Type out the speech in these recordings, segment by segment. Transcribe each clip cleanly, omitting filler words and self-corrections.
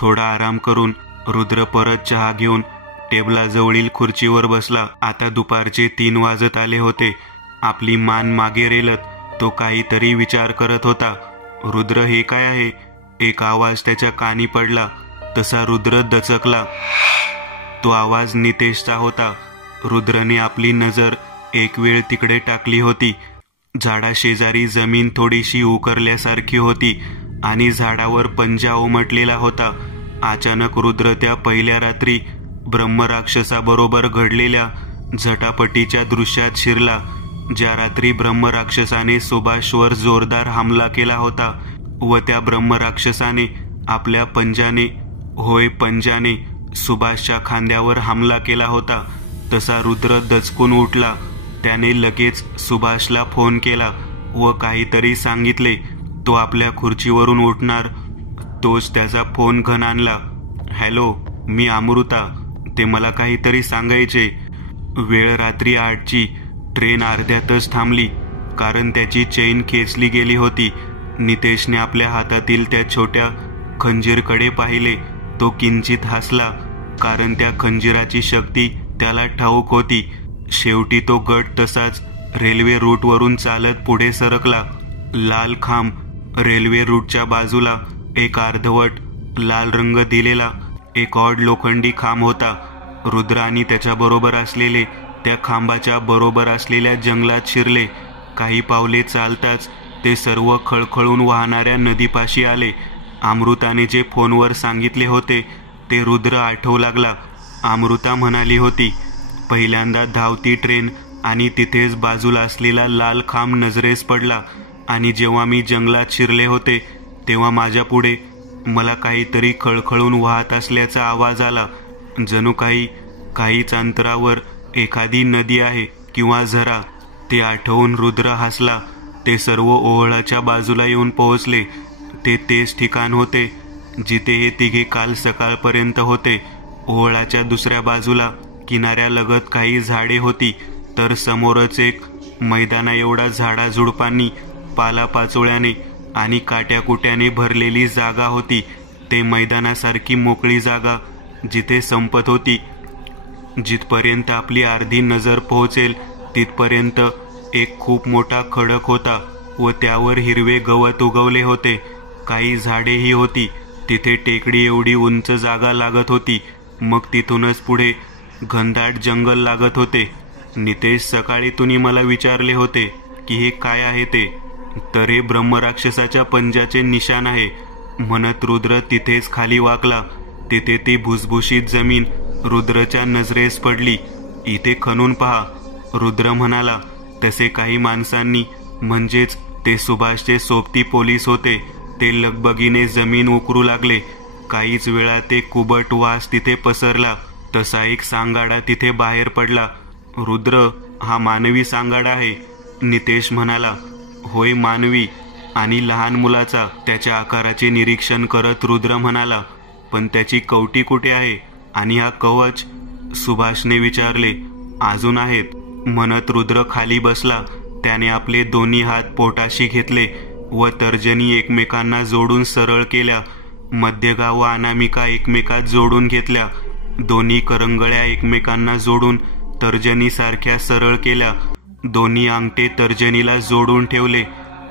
थोडा आराम करून रुद्र परत चहा घेऊन टेबलाजवळील खुर्चीवर बसला. आता दुपारचे 3 वाजत आले होते. आपली मान मागे रेलत तो काहीतरी विचार करत होता. रुद्र, हे काय आहे? एक आवाज त्याच्या कानी पडला. तसा रुद्र दचकला. तो आवाज नितेशचा होता. रुद्रने आपली नजर एक वेळ तिकडे टाकली होती. झाडाशेजारी जमीन थोडीशी उकरल्यासारखी होती आणि झाडावर पंजा उमटलेला होता. अचानक रुद्र त्या पहिल्या रात्री ब्रह्मराक्षसाबरोबर घडलेल्या झटापटीच्या दृश्यात शिरला, ज्या रात्री ब्रह्मराक्षसाने सुभाषवर जोरदार हमला केला होता व त्या ब्रह्मराक्षसाने आपल्या पंजाने सुभाषच्या खांद्यावर हमला केला होता. तसा रुद्र दचकून उठला. त्याने लगेच सुभाषला फोन केला व काहीतरी सांगितले. तो आपल्या खुर्चीवरून उठणार तोच त्याचा फोन घन आणला. हॅलो, मी अमृता. ते मला काहीतरी सांगायचे. वेळ रात्री 8ची. ट्रेन अर्ध्यातच थांबली कारण त्याची चेन खेचली गेली होती. नितेशने आपल्या हातातील त्या छोट्या खंजीरकडे पाहिले. तो किंचित हसला कारण त्या खंजीराची शक्ती त्याला ठाऊक होती. शेवटी तो गट तसाच रेल्वे रूटवरून चालत पुढे सरकला. लाल खांब. रेल्वे रूटच्या बाजूला एक अर्धवट लाल रंग दिलेला एक ऑड लोखंडी खांब होता. रुद्र आणि त्याच्याबरोबर असलेले त्या खांबाच्या बरोबर असलेल्या जंगलात शिरले. काही पावले चालताच ते सर्व खळखळून वाहणाऱ्या नदीपाशी आले. अमृताने जे फोनवर सांगितले होते ते रुद्र आठवू लागला. अमृता म्हणाली होती, पहिल्यांदा धावती ट्रेन आणि तिथेच बाजूला असलेला लाल खांब नजरेस पडला आणि जेव्हा मी जंगलात शिरले होते तेव्हा माझ्या पुढे मला काहीतरी खळखळून वाहत असल्याचा आवाज आला. जणू काहीच अंतरावर एखादी नदी आहे किंवा झरा. ते आठवून रुद्र हसला. ते सर्व ओहळाच्या बाजूला येऊन पोहोचले. ते तेच ठिकाण होते जिथे हे तिघे काल सकाळपर्यंत होते. ओहळाच्या दुसऱ्या बाजूला किनाऱ्यालगत काही झाडे होती तर समोरच एक मैदाना एवढा झाडाझुडपांनी, पालापाचोळ्याने आणि काट्याकुट्याने भरलेली जागा होती. ते मैदानासारखी मोकळी जागा जिथे संपत होती. जिथपर्यंत आपली अर्धी नजर पोहोचेल तिथपर्यंत एक खूप मोठा खडक होता व त्यावर हिरवे गवत उगवले होते. काही झाडेही होती. तिथे टेकडी एवढी उंच जागा लागत होती. मग तिथूनच पुढे घनदाट जंगल लागत होते. नितेश, सकाळी तुम्ही मला विचारले होते की हे काय आहे ते. तर हे ब्रह्मराक्षसाच्या पंजाचे निशाण आहे म्हणत रुद्र तिथेच खाली वाकला. तिथे ती भुसभुशीत जमीन रुद्रच्या नजरेस पडली. इथे खणून पहा, रुद्र म्हणाला. तसे काही माणसांनी, म्हणजेच ते सुभाषचे सोबती पोलीस होते, ते लगबगीने जमीन उकरू लागले. काहीच वेळात एक कुबट वास तिथे पसरला. तसा एक सांगाडा तिथे बाहेर पडला. रुद्र, हा मानवी सांगाडा आहे, नितेश म्हणाला. होय, मानवी आणि लहान मुलाचा. त्याच्या आकाराचे निरीक्षण करत रुद्र म्हणाला. पण त्याची कवटी कुठे आहे आणि हा कवच? सुभाषने विचारले. अजून आहेत म्हणत रुद्र खाली बसला. त्याने आपले दोन्ही हात पोटाशी घेतले व तर्जनी एकमेकांना जोडून सरळ केल्या. मध्यगा व अनामिका एकमेकात जोडून घेतल्या. दोन्ही करंगळ्या एकमेकांना जोडून तर्जनीसारख्या सरळ केल्या. दोन्ही अंगठे तर्जनीला जोडून ठेवले.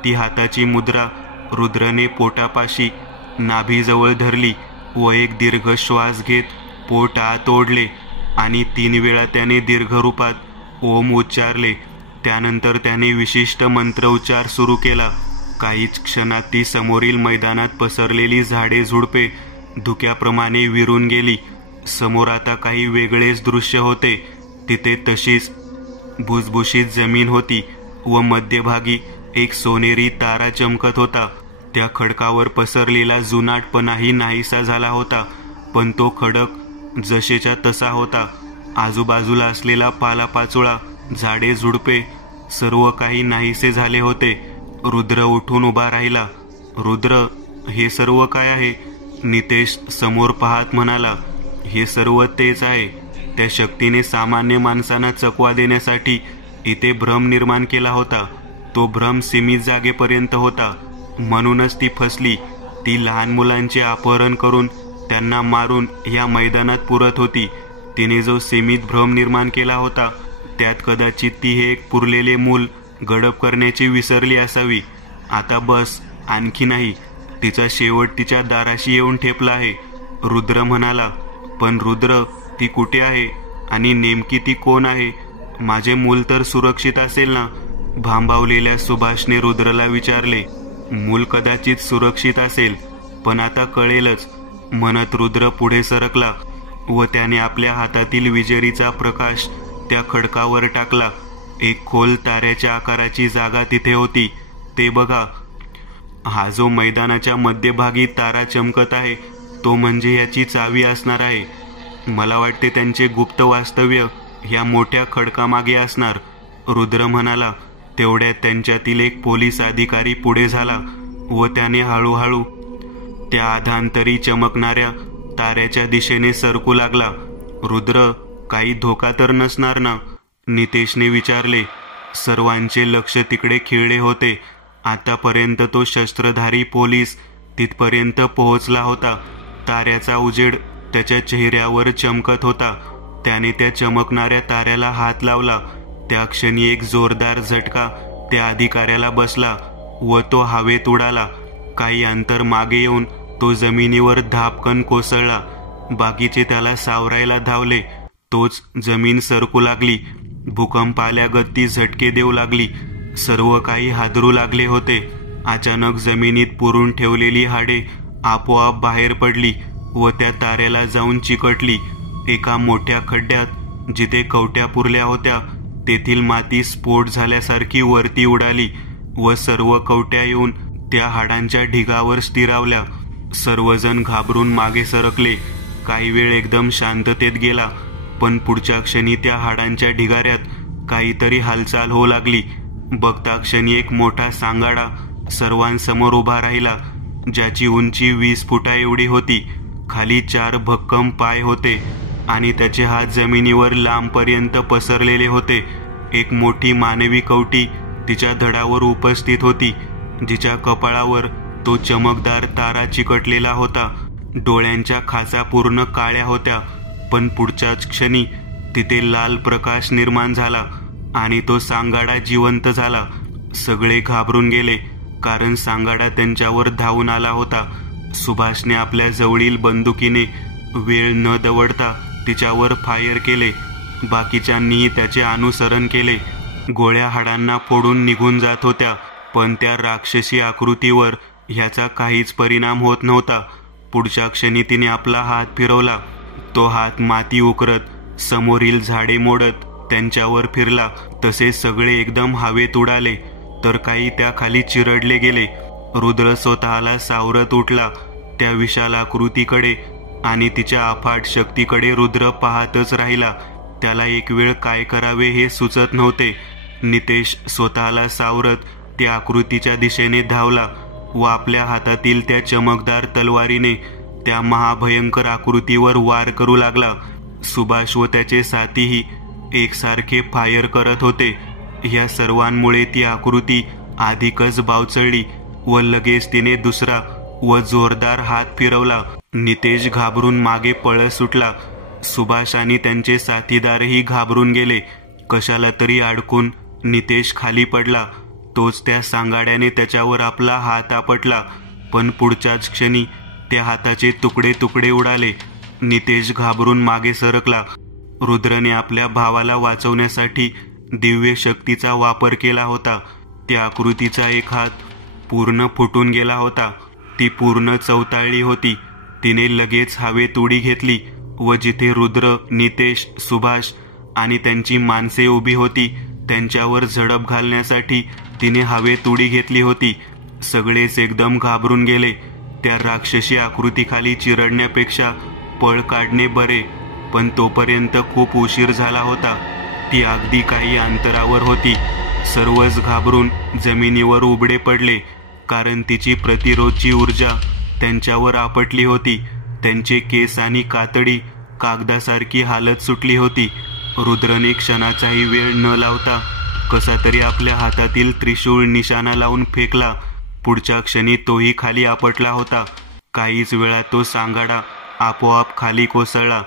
ती हाताची मुद्रा रुद्रने पोटापाशी नाभीजवळ धरली व एक दीर्घ श्वास घेत पोट आत ओढले आणि 3 वेळा त्याने दीर्घ रूपात ओम उच्चारले. त्यानंतर त्याने विशिष्ट मंत्र उच्चार सुरू केला. काहीच क्षणात ती समोरील मैदानात पसरलेली झाडे झुडपे धुक्याप्रमाणे विरून गेली. समोर आता काही वेगळेच दृश्य होते. तिथे तशीच भुसभुशीत जमीन होती व मध्यभागी एक सोनेरी तारा चमकत होता. त्या खडकावर पसरलेला जुनाटपणाही नाहीसा झाला होता, पण तो खडक जसेच्या तसा होता. आजूबाजूला असलेला पालापाचोळा, झाडे झुडपे सर्व काही नाहीसे झाले होते. रुद्र उठून उभा राहिला. रुद्र, हे सर्व काय आहे? नितेश समोर पाहत म्हणाला. हे सर्व तेच आहे. त्या शक्तीने सामान्य माणसांना चकवा देण्यासाठी इथे भ्रम निर्माण केला होता. तो भ्रम सीमित जागेपर्यंत होता, म्हणूनच ती फसली. ती लहान मुलांचे अपहरण करून त्यांना मारून या मैदानात पुरत होती. तिने जो सीमित भ्रम निर्माण केला होता त्यात कदाचित ती हे एक पुरलेले मूल गडप करण्याची विसरली असावी. आता बस, आणखी नाही. तिचा शेवट तिच्या दाराशी येऊन ठेपला आहे. रुद्र म्हणाला. पण रुद्र, ती कुठे आहे आणि नेमकी ती कोण आहे? माझे मूल तर सुरक्षित असेल ना? भांबावलेल्या सुभाषने रुद्रला विचारले. मूल कदाचित सुरक्षित असेल, पण आता कळेलच, म्हणत रुद्र पुढे सरकला व त्याने आपल्या हातातील विजेरीचा प्रकाश त्या खडकावर टाकला. एक खोल ताऱ्याच्या आकाराची जागा तिथे होती. ते बघा, हा जो मैदानाच्या मध्यभागी तारा चमकत आहे तो म्हणजे याची चावी असणार आहे. मला वाटते त्यांचे गुप्त वास्तव्य ह्या मोठ्या खडकामागे असणार, रुद्र म्हणाला. तेवढ्यात त्यांच्यातील एक पोलीस अधिकारी पुढे झाला व त्याने हळूहळू त्या आधांतरी चमकणाऱ्या ताऱ्याच्या दिशेने सरकू लागला. रुद्र, काही धोका तर नसणार ना? नितेशने विचारले. सर्वांचे लक्ष तिकडे खिळले होते. आतापर्यंत तो शस्त्रधारी पोलीस तिथपर्यंत पोहोचला होता. ताऱ्याचा उजेड त्याच्या चेहऱ्यावर चमकत होता. त्याने त्या चमकणाऱ्या ताऱ्याला हात लावला. त्या क्षणी एक जोरदार झटका त्या अधिकाऱ्याला बसला व तो हवेत उडाला. काही अंतर मागे येऊन तो जमिनीवर धापकन कोसळला. बाकीचे त्याला सावरायला धावले. तोच जमीन सरकू लागली. भूकंप आल्यागत ती झटके देऊ लागली. सर्व काही हादरू लागले होते. अचानक जमिनीत पुरून ठेवलेली हाडे आपोआप बाहेर पडली व त्या ताऱ्याला जाऊन चिकटली. एका मोठ्या खड्ड्यात जिथे कवट्या पुरल्या होत्या तेथील माती स्फोट झाल्यासारखी वरती उडाली व सर्व कवट्या येऊन त्या हाडांच्या ढिगावर स्थिरावल्या. सर्वजण घाबरून मागे सरकले. काही वेळ एकदम शांततेत गेला, पण पुढच्या क्षणी त्या हाडांच्या ढिगाऱ्यात काहीतरी हालचाल होऊ लागली. बघता क्षणी एक मोठा सांगाडा सर्वांसमोर उभा राहिला, ज्याची उंची 20 फुटा एवढी होती. खाली 4 भक्कम पाय होते आणि त्याचे हात जमिनीवर लांबपर्यंत पसरलेले होते. एक मोठी मानवी कवटी तिच्या धडावर उपस्थित होती, जिच्या कपाळावर तो चमकदार तारा चिकटलेला होता. डोळ्यांच्या खाचा पूर्ण काळ्या होत्या, पण पुढच्याच क्षणी तिथे लाल प्रकाश निर्माण झाला आणि तो सांगाडा जिवंत झाला. सगळे घाबरून गेले, कारण सांगाडा त्यांच्यावर धावून आला होता. सुभाषने आपल्या जवळील बंदुकीने वेळ न दवडता तिच्यावर फायर केले. बाकीच्यांनीही त्याचे अनुसरण केले. गोळ्या हाडांना फोडून निघून जात होत्या, पण त्या राक्षसी आकृतीवर ह्याचा काहीच परिणाम होत नव्हता. पुढच्या क्षणी तिने आपला हात फिरवला. तो हात माती उकरत समोरील झाडे मोडत त्यांच्यावर फिरला. तसे सगळे एकदम हवेत उडाले, तर काही त्या खाली चिरडले गेले. रुद्र स्वतःला सावरत उठला. त्या विशाल आकृतीकडे आणि तिच्या अफाट शक्तीकडे रुद्र पाहतच राहिला. त्याला एक वेळ काय करावे हे सुचत नव्हते. नितेश स्वतःला सावरत त्या आकृतीच्या दिशेने धावला व आपल्या हातातील त्या चमकदार तलवारीने त्या महाभयंकर आकृतीवर वार करू लागला. सुभाष व त्याचे साथीही एकसारखे फायर करत होते. या सर्वांमुळे ती आकृती अधिकच बावचळली व लगेच तिने दुसरा व जोरदार हात फिरवला. नितेश घाबरून मागे पळत सुटला. सुभाष आणि त्यांचे साथीदारही घाबरून गेले. कशाला तरी अडकून नितेश खाली पडला. तोच त्या सांगाड्याने त्याच्यावर आपला हात आपटला, पण पुढच्याच क्षणी त्या हाताचे तुकडे तुकडे उडाले. नितेश घाबरून मागे सरकला. रुद्रने आपल्या भावाला वाचवण्यासाठी दिव्य शक्तीचा वापर केला होता. त्या आकृतीचा एक हात पूर्ण फुटून गेला होता. ती पूर्ण चवताळली होती. तिने लगेच हवेत उडी घेतली व जिथे रुद्र, नितेश, सुभाष आणि त्यांची माणसे उभी होती त्यांच्यावर झडप घालण्यासाठी तिने हवेत उडी घेतली होती. सगळेच एकदम घाबरून गेले. त्या राक्षसी आकृतीखाली चिरडण्यापेक्षा पळ काढणे बरे, पण तोपर्यंत खूप उशीर झाला होता. ती अगदी काही अंतरावर होती. सर्वच घाबरून जमिनीवर उबडे पडले, कारण तिची प्रतिरोधची ऊर्जा त्यांच्यावर आपटली होती. त्यांचे केस आणि कातडी कागदासारखी हालत सुटली होती. रुद्रने क्षणाचाही वेळ न लावता कसा तरी आपल्या हातातील त्रिशूळ निशाणा लावून फेकला. पुढच्या क्षणी तोही खाली आपटला होता. काहीच वेळात तो सांगाडा आपोआप खाली कोसळला.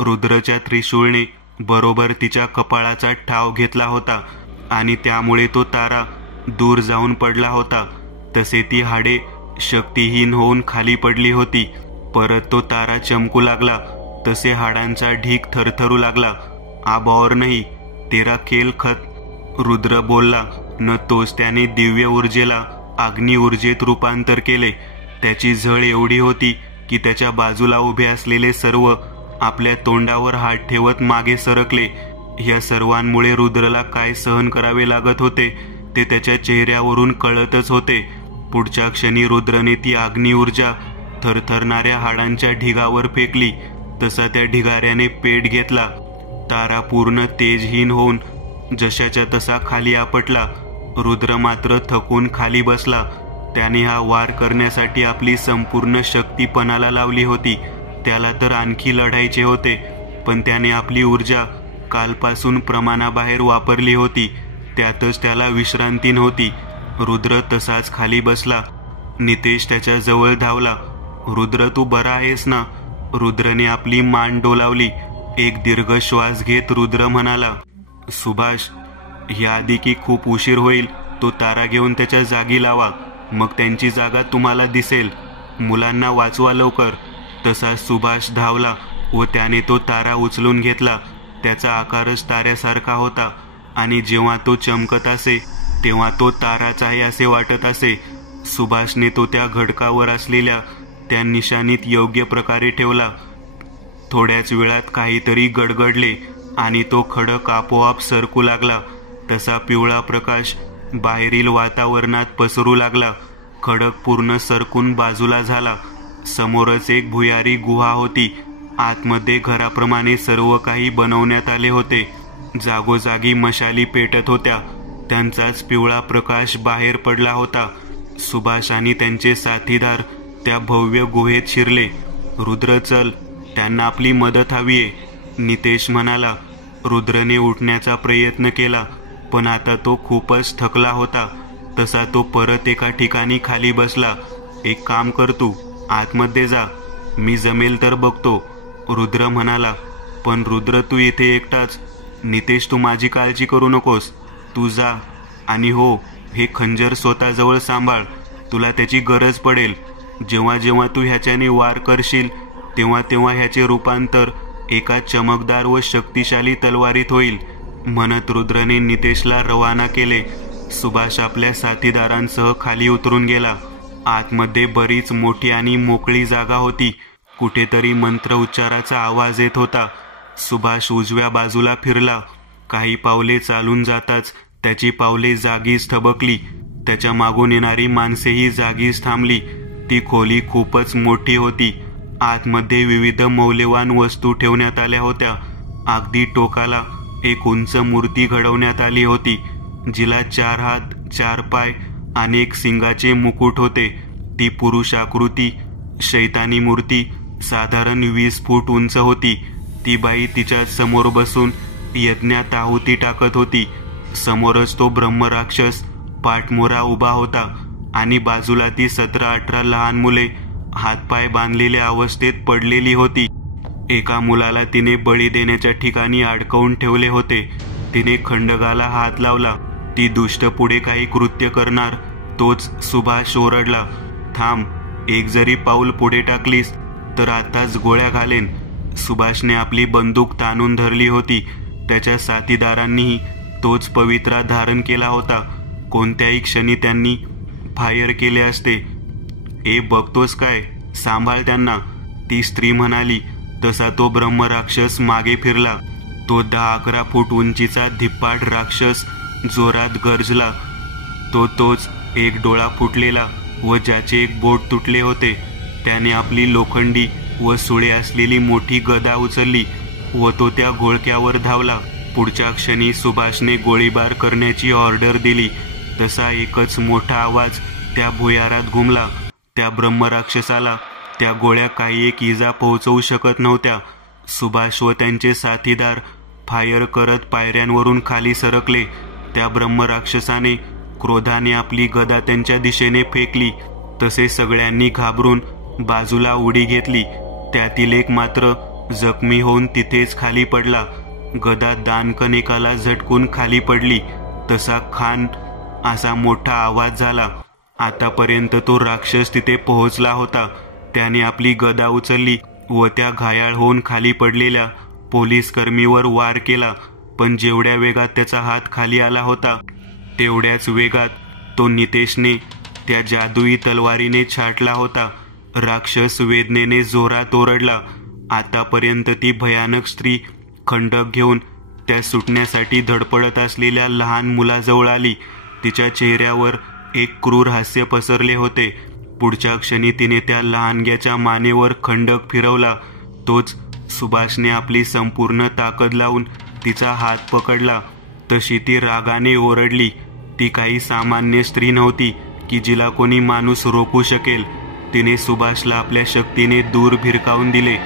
रुद्रच्या त्रिशूळने बरोबर तिच्या कपाळाचा ठाव घेतला होता आणि त्यामुळे तो तारा दूर जाऊन पडला होता. तसे ती हाडे शक्तिहीन होऊन खाली पडली होती. परत तो तारा चमकू लागला तसे हाडांचा ढीग थरथरू लागला. अब और नहीं, तेरा खेल खत. रुद्र बोलला न तोच त्याने दिव्य ऊर्जेला अग्नि ऊर्जेत रूपांतर केले. त्याची झळ एवढी होती की त्याच्या बाजूला उभे असलेले सर्व आपल्या तोंडावर हात ठेवत मागे सरकले. या सर्वांमुळे रुद्रला काय सहन करावे लागत होते ते त्याच्या चेहऱ्यावरून कळतच होते. पुढच्या क्षणी रुद्रने ती अग्नि ऊर्जा थरथरणाऱ्या हाडांच्या ढिगावर फेकली. तसा त्या ढिगाऱ्याने पेट घेतला. तारा पूर्ण तेजहीन होऊन जशाच्या तसा खाली आपटला. रुद्र मात्र थकून खाली बसला. त्याने हा वार करण्यासाठी आपली संपूर्ण शक्ती पणाला लावली होती. त्याला तर आणखी लढायचे होते, पण त्याने आपली ऊर्जा कालपासून प्रमाणाबाहेर वापरली होती. त्यातच त्याला विश्रांती नव्हती. रुद्र तसाच खाली बसला. नितेश त्याच्या जवळ धावला. रुद्र, तू बरा आहेस ना? रुद्रने आपली मान डोलावली. एक दीर्घ श्वास घेत रुद्र म्हणाला, सुभाष, याआधी की खूप उशीर होईल. तो तारा घेऊन त्याच्या जागी लावा, मग त्यांची जागा तुम्हाला दिसेल. मुलांना वाचवा लवकर. तसा सुभाष धावला व त्याने तो तारा उचलून घेतला. त्याचा आकारच ताऱ्यासारखा होता आणि जेव्हा तो चमकत असे तेव्हा तो ताराच आहे असे वाटत असे. सुभाषने तो त्या घडकावर असलेल्या त्या निशाणीत योग्य प्रकारे ठेवला. थोड्याच वेळात काहीतरी गडगडले आणि तो खडक आपोआप सरकू लागला. तसा पिवळा प्रकाश बाहेरील वातावरणात पसरू लागला. खडक पूर्ण सरकून बाजूला झाला. समोरच एक भुयारी गुहा होती. आतमध्ये घराप्रमाणे सर्व काही बनवण्यात आले होते. जागोजागी मशाली पेटत होत्या. त्यांचाच पिवळा प्रकाश बाहेर पडला होता. सुभाष आणि त्यांचे साथीदार त्या भव्य गुहेत शिरले. रुद्र, चल, त्यांना आपली मदत हवीये, नितेश म्हणाला. रुद्रने उठण्याचा प्रयत्न केला, पण आता तो खूपच थकला होता. तसा तो परत एका ठिकाणी खाली बसला. एक काम कर, तू आतमध्ये जा, मी जमेल तर बघतो, रुद्र म्हणाला. पण रुद्र, तू इथे एकटाच. नितेश, तू माझी काळजी करू नकोस, तू जा. आणि हो, हे खंजर स्वतःजवळ सांभाळ, तुला त्याची गरज पडेल. जेव्हा जेव्हा तू ह्याच्याने वार करशील तेव्हा तेव्हा ह्याचे रूपांतर एका चमकदार व शक्तिशाली तलवारीत होईल. म्हणत रुद्रने नितेशला रवाना केले. सुभाष आपल्या साथीदारांसह खाली उतरून गेला. आतमध्ये बरीच मोठी आणि मोकळी जागा होती. कुठेतरी मंत्र उच्चाराचा आवाज येत होता. सुभाष उजव्या बाजूला फिरला. काही पावले चालून जाताच त्याची पावले जागीच थबकली. त्याच्या मागून येणारी माणसेही जागीच थांबली. ती खोली खूपच मोठी होती. आतमध्ये विविध मौल्यवान वस्तू ठेवण्यात आल्या होत्या. अगदी टोकाला एक उंच मूर्ती घडवण्यात आली होती, जिला 4 हात 4 पाय आणि एक सिंगाचे मुकुट होते. ती पुरुषाकृती शैतानी मूर्ती साधारण 20 फूट उंच होती. ती बाई तिच्या समोर बसून यज्ञात आहुती टाकत होती. समोरच तो ब्रह्मराक्षस पाठमोरा उभा होता आणि बाजूला ती 17-18 लहान मुले हातपाय बांधलेल्या अवस्थेत पडलेली होती. एका मुलाला तिने बळी देण्याच्या ठिकाणी अडकवून ठेवले होते. तिने खंडगाला हात लावला. ती दुष्ट पुढे काही कृत्य करणार तोच सुभाष ओरडला, थांब, एक जरी पाऊल पुढे टाकलीस तर आताच गोळ्या घालेन. सुभाषने आपली बंदूक ताणून धरली होती. त्याच्या साथीदारांनीही तोच पवित्रा धारण केला होता. कोणत्याही क्षणी त्यांनी फायर केले असते. ए, बघतोस काय, सांभाळ त्यांना, ती स्त्री म्हणाली. तसा तो ब्रह्मराक्षस मागे फिरला. तो 10-11 फूट उंचीचा धिप्पाड राक्षस जोरात गरजला. तोच एक डोळा फुटलेला व ज्याचे एक बोट तुटले होते. त्याने आपली लोखंडी व सुळे असलेली मोठी गदा उचलली व तो त्या घोळक्यावर धावला. पुढच्या क्षणी सुभाषने गोळीबार करण्याची ऑर्डर दिली. तसा एकच मोठा आवाज त्या भुयारात घुमला. त्या ब्रह्मराक्षसाला त्या गोळ्या काही एक इजा पोहोचवू शकत नव्हत्या. सुभाष व त्यांचे साथीदार फायर करत पायऱ्यांवरून खाली सरकले. त्या ब्रह्मराक्षसाने क्रोधाने आपली गदा त्यांच्या दिशेने फेकली. तसे सगळ्यांनी घाबरून बाजूला उडी घेतली. त्यातील एक मात्र जखमी होऊन तिथेच खाली पडला. गदा दानकणिकाला झटकून खाली पडली तसा खान असा मोठा आवाज झाला. आतापर्यंत तो राक्षस तिथे पोहोचला होता. त्याने आपली गदा उचलली व त्या घायाळ होऊन खाली पडलेल्या पोलीस कर्मीवर वार केला. पण जेवढ्या वेगात त्याचा हात खाली आला होता तेवढ्याच वेगात तो नितेशने त्या जादुई तलवारीने छाटला होता. राक्षस वेदनेने जोरात ओरडला. आतापर्यंत ती भयानक स्त्री खंडक घेऊन त्या सुटण्यासाठी धडपडत असलेल्या लहान मुलाजवळ आली. तिच्या चेहऱ्यावर एक क्रूर हास्य पसरले होते. पुढच्या क्षणी तिने त्या लहानग्याच्या मानेवर खंडक फिरवला. तोच सुभाषने आपली संपूर्ण ताकद लावून तिचा हात पकडला. तशी ती रागाने ओरडली. ती काही सामान्य स्त्री नव्हती की जिला कोणी माणूस रोखू शकेल. तिने सुभाषला आपल्या शक्तीने दूर भिरकावून दिले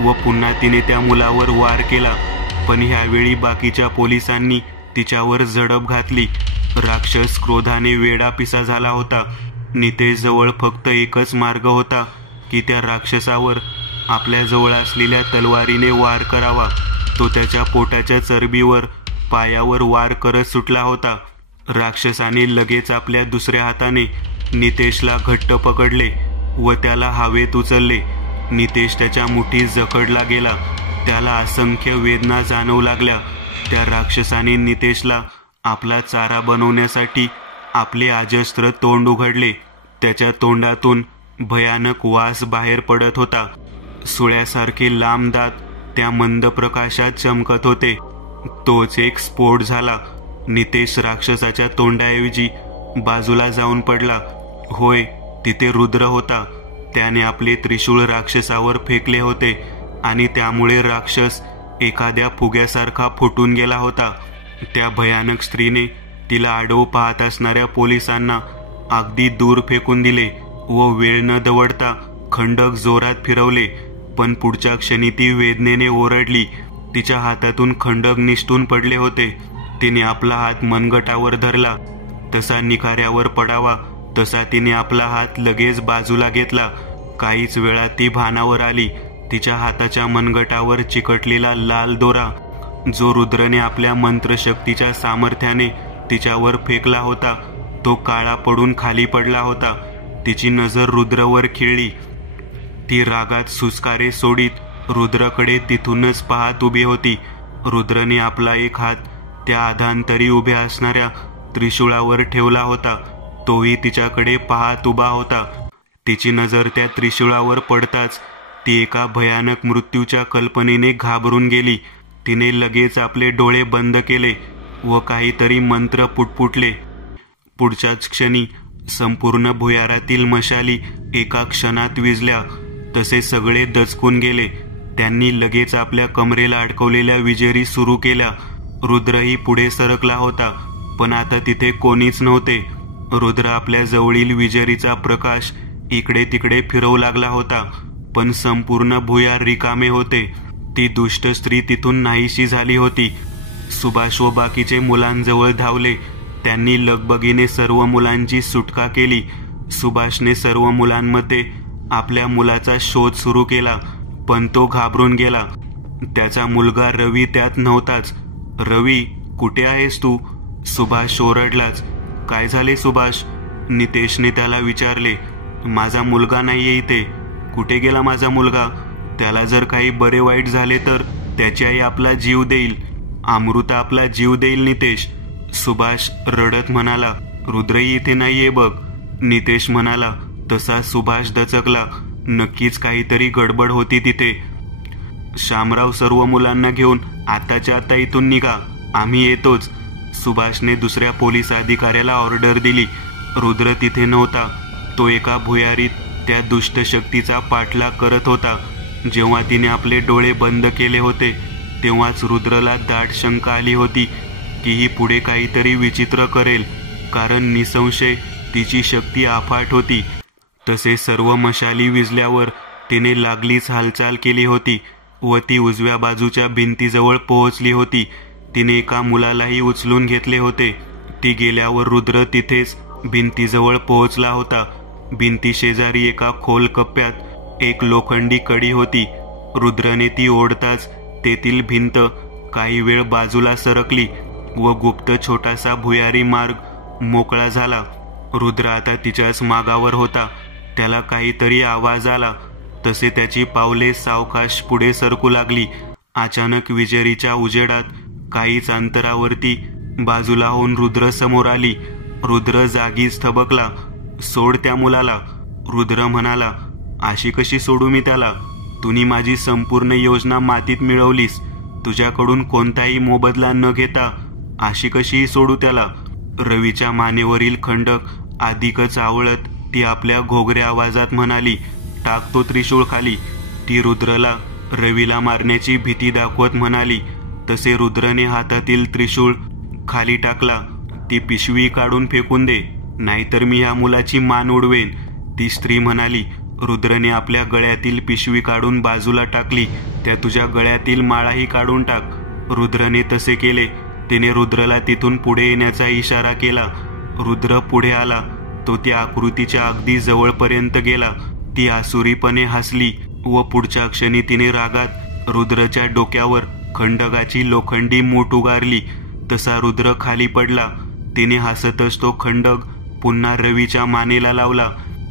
व पुन्हा तिने त्या मुलावर वार केला. पण ह्यावेळी बाकीच्या पोलिसांनी तिच्यावर झडप घातली. राक्षस क्रोधाने वेडापिसा झाला होता. नितेश जवळ फक्त एकच मार्ग होता की त्या राक्षसावर आपल्या जवळ असलेल्या तलवारीने वार करावा. तो त्याच्या पोटाच्या चरबीवर पायावर वार करत सुटला होता. राक्षसाने लगेच आपल्या दुसऱ्या हाताने नितेशला घट्ट पकडले व त्याला हवेत उचलले. नितेश त्याच्या मुठीत जखडला गेला. त्याला असंख्य वेदना जाणवू लागल्या. त्या राक्षसाने नितेशला आपला चारा बनवण्यासाठी आपले अजस्त्र तोंड उघडले. त्याच्या तोंडातून भयानक वास बाहेर पडत होता. सुळ्यासारखे लांब दात त्या मंद प्रकाशात चमकत होते. तोच एक स्फोट झाला. नितेश राक्षसाच्या तोंडाऐवजी बाजूला जाऊन पडला. होय, तिथे रुद्र होता. त्याने आपले त्रिशूळ राक्षसावर फेकले होते आणि त्यामुळे राक्षस एखाद्या फुग्यासारखा फुटून गेला होता. त्या भयानक स्त्रीने तिला आडव पाहत असणाऱ्या पोलिसांना अगदी दूर फेकून दिले व वेळ न दवडता खंडक जोरात फिरवले. पण पुढच्या क्षणी ती वेदनेने ओरडली. तिच्या हातातून खंडक निसटून पडले होते. तिने आपला हात मनगटावर धरला. तसा निखाऱ्यावर पडावा तसा तिने आपला हात लगेच बाजूला घेतला. काहीच वेळात ती भानावर आली. तिच्या हाताच्या मनगटावर चिकटलेला लाल दोरा जो रुद्रने आपल्या मंत्रशक्तीच्या सामर्थ्याने तिच्यावर फेकला होता तो काळा पडून खाली पडला होता. तिची नजर रुद्रवर खिळली. ती रागात सुस्कारे सोडीत रुद्रकडे तिथूनच पाहत उभी होती. रुद्रने आपला एक हात त्या आधांतरी उभ्या असणाऱ्या त्रिशूळावर ठेवला होता. तोही तिच्याकडे पाहत उभा होता. तिची नजर त्या त्रिशूळावर पडताच ती एका भयानक मृत्यूच्या कल्पनेने घाबरून गेली. तिने लगेच आपले डोळे बंद केले व काहीतरी मंत्र पुटपुटले. पुढच्याच क्षणी संपूर्ण भुयारातील मशाली एका क्षणात विझल्या. तसे सगळे दचकून गेले. त्यांनी लगेच आपल्या कमरेला अडकवलेल्या विजेरी सुरू केल्या. रुद्रही पुढे सरकला होता पण आता तिथे कोणीच नव्हते. रुद्र आपल्या जवळील विजेरीचा प्रकाश इकडे तिकडे फिरवू लागला होता पण संपूर्ण भुयार रिकामे होते. ती दुष्ट स्त्री तिथून नाहीशी झाली होती. सुभाष व बाकीचे मुलांजवळ धावले. त्यांनी लगबगीने सर्व मुलांची सुटका केली. सुभाषने सर्व मुलांमध्ये आपल्या मुलाचा शोध सुरू केला पण तो घाबरून गेला. त्याचा मुलगा रवी त्यात नव्हताच. रवी, कुठे आहेस तू? सुभाष ओरडलाच. काय झाले सुभाष? नितेशने त्याला विचारले. माझा मुलगा नाहीये इथे. कुठे गेला माझा मुलगा? त्याला जर काही बरे वाईट झाले तर त्याची आई आपला जीव देईल. अमृता आपला जीव देईल नितेश. सुभाष रडत म्हणाला. रुद्रही इथे नाहीये बघ. नितेश म्हणाला. तसा सुभाष दचकला. नक्कीच काहीतरी गडबड होती तिथे. शामराव, सर्व मुलांना घेऊन आताच्या आता इथून निघा. आम्ही येतोच. सुभाषने दुसऱ्या पोलीस अधिकाऱ्याला ऑर्डर दिली. रुद्र तिथे नव्हता. तो एका भुयारीत त्या दुष्ट शक्तीचा पाठलाग करत होता. जेव्हा तिने आपले डोळे बंद केले होते तेव्हाच रुद्रला दाट शंका आली होती की ही पुढे काहीतरी विचित्र करेल, कारण निसंशय तिची शक्ती अफाट होती. तसे सर्व मशाली विझल्यावर तिने लागलीच हालचाल केली होती व ती उजव्या बाजूच्या भिंतीजवळ पोहोचली होती. तिने एका मुलालाही उचलून घेतले होते. ती गेल्यावर रुद्र तिथेच भिंतीजवळ पोहोचला होता. भिंती शेजारी एका खोल कप्प्यात एक लोखंडी कडी होती. रुद्रने ती ओढताच तेथील भिंत काही वेळ बाजूला सरकली व गुप्त छोटासा भुयारी मार्ग मोकळा झाला. रुद्र आता तिच्याच मागावर होता. त्याला काहीतरी आवाज आला तसे त्याची पावले सावकाश पुढे सरकू लागली. अचानक विजेरीच्या उजेडात काहीच अंतरावरती बाजूला होऊन रुद्र समोर आली. रुद्र जागीच थबकला. सोड त्या मुलाला, रुद्र म्हणाला. अशी कशी सोडू मी त्याला? तुम्ही माझी संपूर्ण योजना मातीत मिळवलीस. तुझ्याकडून कोणताही मोबदला न घेता अशी कशी सोडू त्याला? रवीच्या मानेवरील खंडक अधिकच आवळत ती आपल्या घोगऱ्या आवाजात म्हणाली. टाक तो त्रिशूळ खाली. ती रुद्रला रवीला मारण्याची भीती दाखवत म्हणाली. तसे रुद्रने हातातील त्रिशूळ खाली टाकला. ती पिशवी काढून फेकून दे, नाहीतर मी ह्या मुलाची मान उडवेन, ती स्त्री म्हणाली. रुद्रने आपल्या गळ्यातील पिशवी काढून बाजूला टाकली. त्या तुझ्या गळ्यातील माळाही काढून टाक. रुद्रने तसे केले. तिने रुद्रला तिथून पुढे येण्याचा इशारा केला. रुद्र पुढे आला. तो त्या आकृतीच्या अगदी जवळपर्यंत गेला. ती आसुरीपणे हसली व पुढच्या क्षणी तिने रागात रुद्रच्या डोक्यावर खंडकाची लोखंडी मूठ उगारली. तसा रुद्र खाली पडला. तिने हसतच तो खंडक पुन्हा रवीच्या मानेला लावला.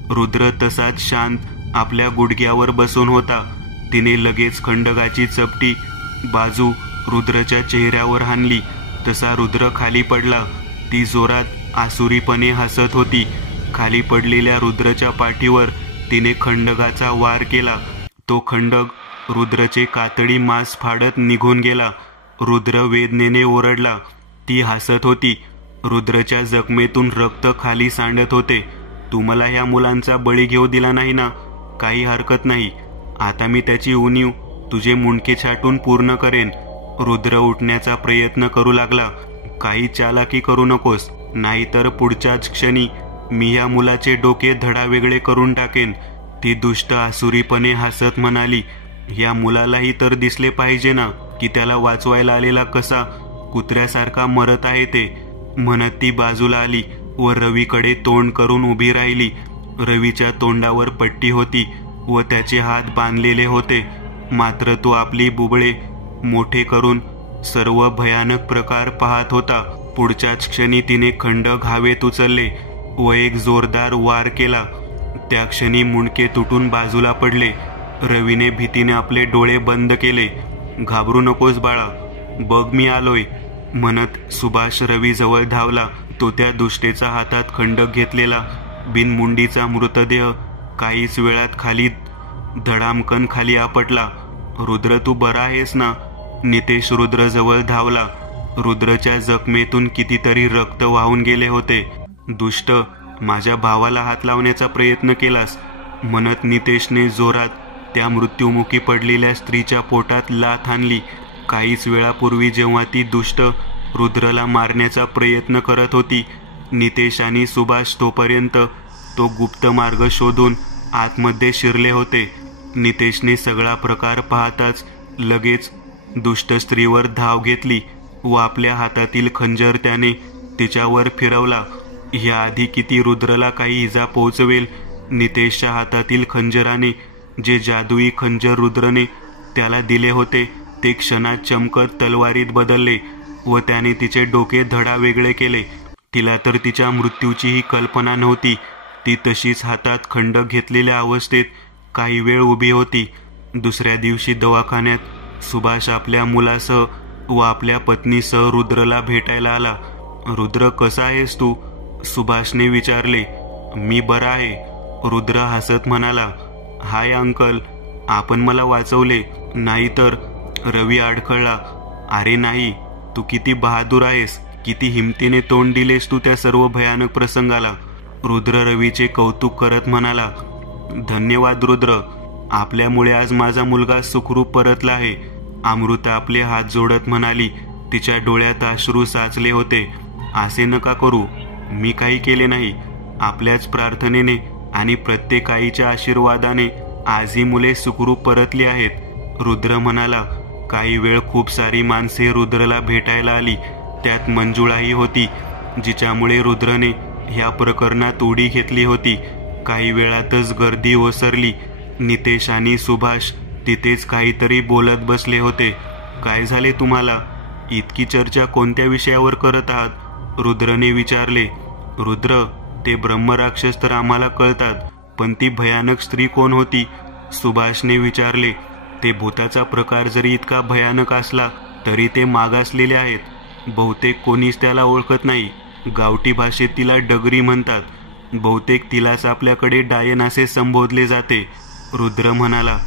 रुद्र तसाच शांत आपल्या गुडघ्यावर बसून होता. तिने लगेच खंडकाची चपटी बाजू रुद्रच्या चेहऱ्यावर हाणली. तसा रुद्र खाली पडला. ती जोरात आसुरीपणे हसत होती. खाली पडलेल्या रुद्रच्या पाठीवर तिने खंडकाचा वार केला. तो खंडक रुद्रचे कातडी मांस फाडत निघून गेला. रुद्र वेदनेने ओरडला. ती हसत होती. रुद्रच्या जखमेतून रक्त खाली सांडत होते. तू मला ह्या मुलांचा बळी घेऊ दिला नाही ना? काही हरकत नाही. आता मी त्याची उणीव तुझे मुंडके छाटून पूर्ण करेन. रुद्र उठण्याचा प्रयत्न करू लागला. काही चालाकी करू नकोस, नाहीतर पुढच्याच क्षणी मी या मुलाचे डोके धडावेगळे करून टाकेन, ती दुष्ट आसुरीपणे हसत म्हणाली. या मुलालाही तर दिसले पाहिजे ना की त्याला वाचवायला आलेला कसा कुत्र्यासारखा मरत आहे ते. म्हणत ती बाजूला आली व रवीकडे तोंड करून उभी राहिली. रवीच्या तोंडावर पट्टी होती व त्याचे हात बांधलेले होते. मात्र तो आपली बुबळे मोठे करून सर्व भयानक प्रकार पाहत होता. पुढच्याच क्षणी तिने खंडक हवेत उचलले व एक जोरदार वार केला. त्या क्षणी मुंडके तुटून बाजूला पडले. रवीने भीतीने आपले डोळे बंद केले. घाबरू नकोस बाळा, बघ मी आलोय, म्हणत सुभाष रवीजवळ धावला. तो त्या दुष्टेचा हातात खंडक घेतलेला बिनमुंडीचा मृतदेह काहीच वेळात खाली धडामकन खाली आपटला. रुद्र, तू बरा आहेस ना? नितेश रुद्रजवळ धावला. रुद्रच्या जखमेतून कितीतरी रक्त वाहून गेले होते. दुष्ट, माझ्या भावाला हात लावण्याचा प्रयत्न केलास, म्हणत नितेशने जोरात त्या मृत्युमुखी पडलेल्या स्त्रीच्या पोटात लाथ हाणली. काहीच वेळापूर्वी जेव्हा ती दुष्ट रुद्रला मारण्याचा प्रयत्न करत होती, नितेश आणि सुभाष तोपर्यंत तो गुप्त मार्ग शोधून आतमध्ये शिरले होते. नितेशने सगळा प्रकार पाहताच लगेच दुष्ट स्त्रीवर धाव घेतली व आपल्या हातातील खंजर त्याने तिच्यावर फिरवला. याआधी किती रुद्रला काही इजा पोहोचवेल. नितेशच्या हातातील खंजराने जे जादुई खंजर रुद्रने त्याला दिले होते ते क्षणात चमकत तलवारीत बदलले व त्याने तिचे डोके धडा वेगळे केले. तिला तर तिच्या मृत्यूचीही कल्पना नव्हती. ती तशीच हातात खंडक घेतलेल्या अवस्थेत काही वेळ उभी होती. दुसऱ्या दिवशी दवाखान्यात सुभाष आपल्या मुलासह व आपल्या पत्नीसह रुद्रला भेटायला आला. रुद्र, कसा आहेस तू? सुभाषने विचारले. मी बरा आहे, रुद्र हसत म्हणाला. हाय अंकल, आपण मला वाचवले, नाहीतर. रवी अडखळला. अरे नाही, तू किती बहादूर आहेस, किती हिमतीने तोंड दिलेस तू त्या सर्व भयानक प्रसंगाला. रुद्र रवीचे कौतुक करत म्हणाला. धन्यवाद रुद्र, आपल्यामुळे आज माझा मुलगा सुखरूप परतला आहे. अमृता आपले हात जोडत म्हणाली. तिच्या डोळ्यात अश्रू साचले होते. असे नका करू, मी काही केले नाही. आपल्याच प्रार्थनेने आणि प्रत्येक आईच्या आशीर्वादाने आज ही मुले सुखरूप परतली आहेत, रुद्र म्हणाला. काही वेळ खूप सारी माणसे रुद्रला भेटायला आली. त्यात मंजुळाही होती, जिच्यामुळे रुद्रने ह्या प्रकरणात उडी घेतली होती. काही वेळातच गर्दी ओसरली. नितेश आणि सुभाष तिथेच काहीतरी बोलत बसले होते. काय झाले तुम्हाला? इतकी चर्चा कोणत्या विषयावर करत आहात? रुद्रने विचारले. रुद्र, ते ब्रह्मराक्षस तर आम्हाला कळतात, पण ती भयानक स्त्री कोण होती? सुभाषने विचारले. ते भूताचा प्रकार जरी इतका भयानक असला तरी ते मागासलेले आहेत. बहुतेक कोणीच त्याला ओळखत नाही. गावठी भाषेत तिला डगरी म्हणतात. बहुतेक तिलाच आपल्याकडे डायन असे संबोधले जाते. रुद्र म्हणाला.